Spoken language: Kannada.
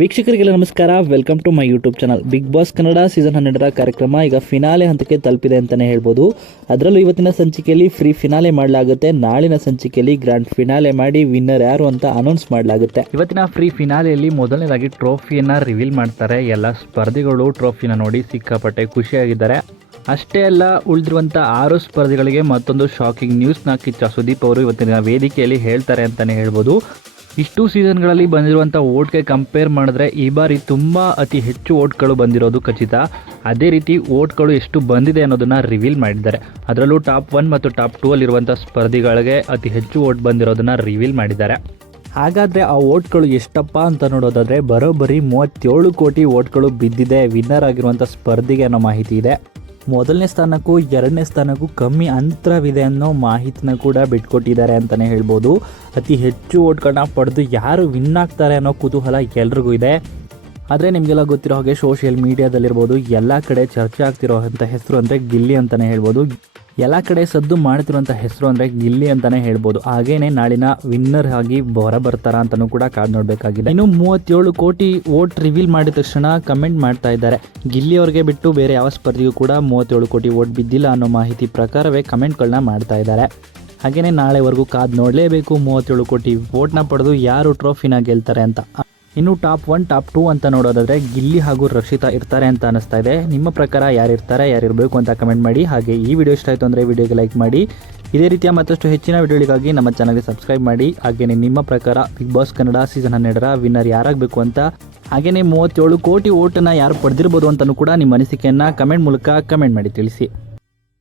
ವೀಕ್ಷಕರಿಗೆಲ್ಲ ನಮಸ್ಕಾರ. Welcome to my YouTube channel. Big boss Kannada season 12ರ ಕಾರ್ಯಕ್ರಮ ಈಗ ಫಿನಾಲೆ ಹಂತಕ್ಕೆ ತಲುಪಿದೆ ಅಂತಲೇ ಹೇಳ್ಬೋದು. ಅದರಲ್ಲೂ ಇವತ್ತಿನ ಸಂಚಿಕೆಯಲ್ಲಿ ಫ್ರೀ ಫಿನಾಲೆ ಮಾಡಲಾಗುತ್ತೆ. ನಾಳಿನ ಸಂಚಿಕೆಯಲ್ಲಿ ಗ್ರ್ಯಾಂಡ್ ಫಿನಾಲೆ ಮಾಡಿ ವಿನ್ನರ್ ಯಾರು ಅಂತ ಅನೌನ್ಸ್ ಮಾಡಲಾಗುತ್ತೆ. ಇವತ್ತಿನ ಫ್ರೀ ಫಿನಾಲೆಯಲ್ಲಿ ಮೊದಲನೇದಾಗಿ ಟ್ರೋಫಿಯನ್ನು ರಿವೀಲ್ ಮಾಡ್ತಾರೆ. ಎಲ್ಲ ಸ್ಪರ್ಧಿಗಳು ಟ್ರೋಫಿನ ನೋಡಿ ಸಿಕ್ಕಾಪಟ್ಟೆ ಖುಷಿಯಾಗಿದ್ದಾರೆ. ಅಷ್ಟೇ ಅಲ್ಲ, ಉಳಿದಿರುವಂಥ 6 ಸ್ಪರ್ಧಿಗಳಿಗೆ ಮತ್ತೊಂದು ಶಾಕಿಂಗ್ ನ್ಯೂಸ್ನ ಕಿಚ್ಚ ಸುದೀಪ್ ಅವರು ಇವತ್ತಿನ ವೇದಿಕೆಯಲ್ಲಿ ಹೇಳ್ತಾರೆ ಅಂತಲೇ ಹೇಳ್ಬೋದು. ಇಷ್ಟು ಸೀಸನ್ಗಳಲ್ಲಿ ಬಂದಿರುವಂಥ ಓಟ್ಗೆ ಕಂಪೇರ್ ಮಾಡಿದ್ರೆ ಈ ಬಾರಿ ತುಂಬ ಅತಿ ಹೆಚ್ಚು ಓಟ್ಗಳು ಬಂದಿರೋದು ಖಚಿತ. ಅದೇ ರೀತಿ ಓಟ್ಗಳು ಎಷ್ಟು ಬಂದಿದೆ ಅನ್ನೋದನ್ನು ರಿವೀಲ್ ಮಾಡಿದ್ದಾರೆ. ಅದರಲ್ಲೂ ಟಾಪ್ 1 ಮತ್ತು ಟಾಪ್ 2 ಅಲ್ಲಿರುವಂಥ ಸ್ಪರ್ಧಿಗಳಿಗೆ ಅತಿ ಹೆಚ್ಚು ಓಟ್ ಬಂದಿರೋದನ್ನು ರಿವೀಲ್ ಮಾಡಿದ್ದಾರೆ. ಹಾಗಾದರೆ ಆ ಓಟ್ಗಳು ಎಷ್ಟಪ್ಪ ಅಂತ ನೋಡೋದಾದರೆ ಬರೋಬ್ಬರಿ 37 ಕೋಟಿ ಓಟ್ಗಳು ಬಿದ್ದಿದೆ ವಿನ್ನರ್ ಆಗಿರುವಂಥ ಸ್ಪರ್ಧಿಗೆ ಅನ್ನೋ ಮಾಹಿತಿ ಇದೆ. ಮೊದಲನೇ ಸ್ಥಾನಕ್ಕೂ 2ನೇ ಸ್ಥಾನಕ್ಕೂ ಕಮ್ಮಿ ಅಂತರವಿದೆ ಅನ್ನೋ ಮಾಹಿತಿನ ಕೂಡ ಬಿಟ್ಕೊಟ್ಟಿದ್ದಾರೆ ಅಂತಲೇ ಹೇಳ್ಬೋದು. ಅತಿ ಹೆಚ್ಚು ಓಟ್ಗಳನ್ನ ಪಡೆದು ಯಾರು ವಿನ್ ಆಗ್ತಾರೆ ಅನ್ನೋ ಕುತೂಹಲ ಎಲ್ರಿಗೂ ಇದೆ. ಆದರೆ ನಿಮಗೆಲ್ಲ ಗೊತ್ತಿರೋ ಹಾಗೆ ಸೋಷಿಯಲ್ ಮೀಡಿಯಾದಲ್ಲಿರ್ಬೋದು ಎಲ್ಲ ಕಡೆ ಚರ್ಚೆ ಆಗ್ತಿರೋಂಥ ಹೆಸರು ಅಂದರೆ ಗಿಲ್ಲಿ ಅಂತಲೇ ಹೇಳ್ಬೋದು. ಎಲ್ಲ ಕಡೆ ಸದ್ದು ಮಾಡ್ತಿರೋಂಥ ಹೆಸರು ಅಂದರೆ ಗಿಲ್ಲಿ ಅಂತಲೇ ಹೇಳ್ಬೋದು. ಹಾಗೇನೆ ನಾಳಿನ ವಿನ್ನರ್ ಆಗಿ ಬರ್ತಾರಾ ಅಂತಲೂ ಕೂಡ ಕಾದು ನೋಡಬೇಕಾಗಿದೆ. ಇನ್ನು 37 ಕೋಟಿ ವೋಟ್ ರಿವೀಲ್ ಮಾಡಿದ ತಕ್ಷಣ ಕಮೆಂಟ್ ಮಾಡ್ತಾ ಇದ್ದಾರೆ. ಗಿಲ್ಲಿ ಅವ್ರಿಗೆ ಬಿಟ್ಟು ಬೇರೆ ಯಾವ ಸ್ಪರ್ಧಿಗೂ ಕೂಡ 37 ಕೋಟಿ ವೋಟ್ ಬಿದ್ದಿಲ್ಲ ಅನ್ನೋ ಮಾಹಿತಿ ಪ್ರಕಾರವೇ ಕಮೆಂಟ್ಗಳನ್ನ ಮಾಡ್ತಾ ಇದ್ದಾರೆ. ಹಾಗೆಯೇ ನಾಳೆವರೆಗೂ ಕಾದು ನೋಡಲೇಬೇಕು 37 ಕೋಟಿ ವೋಟ್ನ ಪಡೆದು ಯಾರು ಟ್ರೋಫಿನ ಗೆಲ್ತಾರೆ ಅಂತ. ಇನ್ನು ಟಾಪ್ 1 ಟಾಪ್ 2 ಅಂತ ನೋಡೋದಾದರೆ ಗಿಲ್ಲಿ ಹಾಗೂ ರಕ್ಷಿತಾ ಇರ್ತಾರೆ ಅಂತ ಅನಿಸ್ತಾ ಇದೆ. ನಿಮ್ಮ ಪ್ರಕಾರ ಯಾರಿರ್ತಾರೆ, ಯಾರಿರಬೇಕು ಅಂತ ಕಮೆಂಟ್ ಮಾಡಿ. ಹಾಗೆ ಈ ವಿಡಿಯೋ ಇಷ್ಟ ಆಯಿತು ಅಂದರೆ ವಿಡಿಯೋಗೆ ಲೈಕ್ ಮಾಡಿ. ಇದೇ ರೀತಿಯ ಮತ್ತಷ್ಟು ಹೆಚ್ಚಿನ ವಿಡಿಯೋಗಳಿಗಾಗಿ ನಮ್ಮ ಚಾನಲ್ಗೆ ಸಬ್ಸ್ಕ್ರೈಬ್ ಮಾಡಿ. ಹಾಗೆಯೇ ನಿಮ್ಮ ಪ್ರಕಾರ ಬಿಗ್ ಬಾಸ್ ಕನ್ನಡ ಸೀಸನ್ 12ರ ವಿನ್ನರ್ ಯಾರಾಗಬೇಕು ಅಂತ, ಹಾಗೆಯೇ 37 ಕೋಟಿ ಓಟನ್ನು ಯಾರು ಪಡೆದಿರ್ಬೋದು ಅಂತಲೂ ಕೂಡ ನಿಮ್ಮ ಅನಿಸಿಕೆಯನ್ನು ಕಮೆಂಟ್ ಮೂಲಕ ಕಮೆಂಟ್ ಮಾಡಿ ತಿಳಿಸಿ.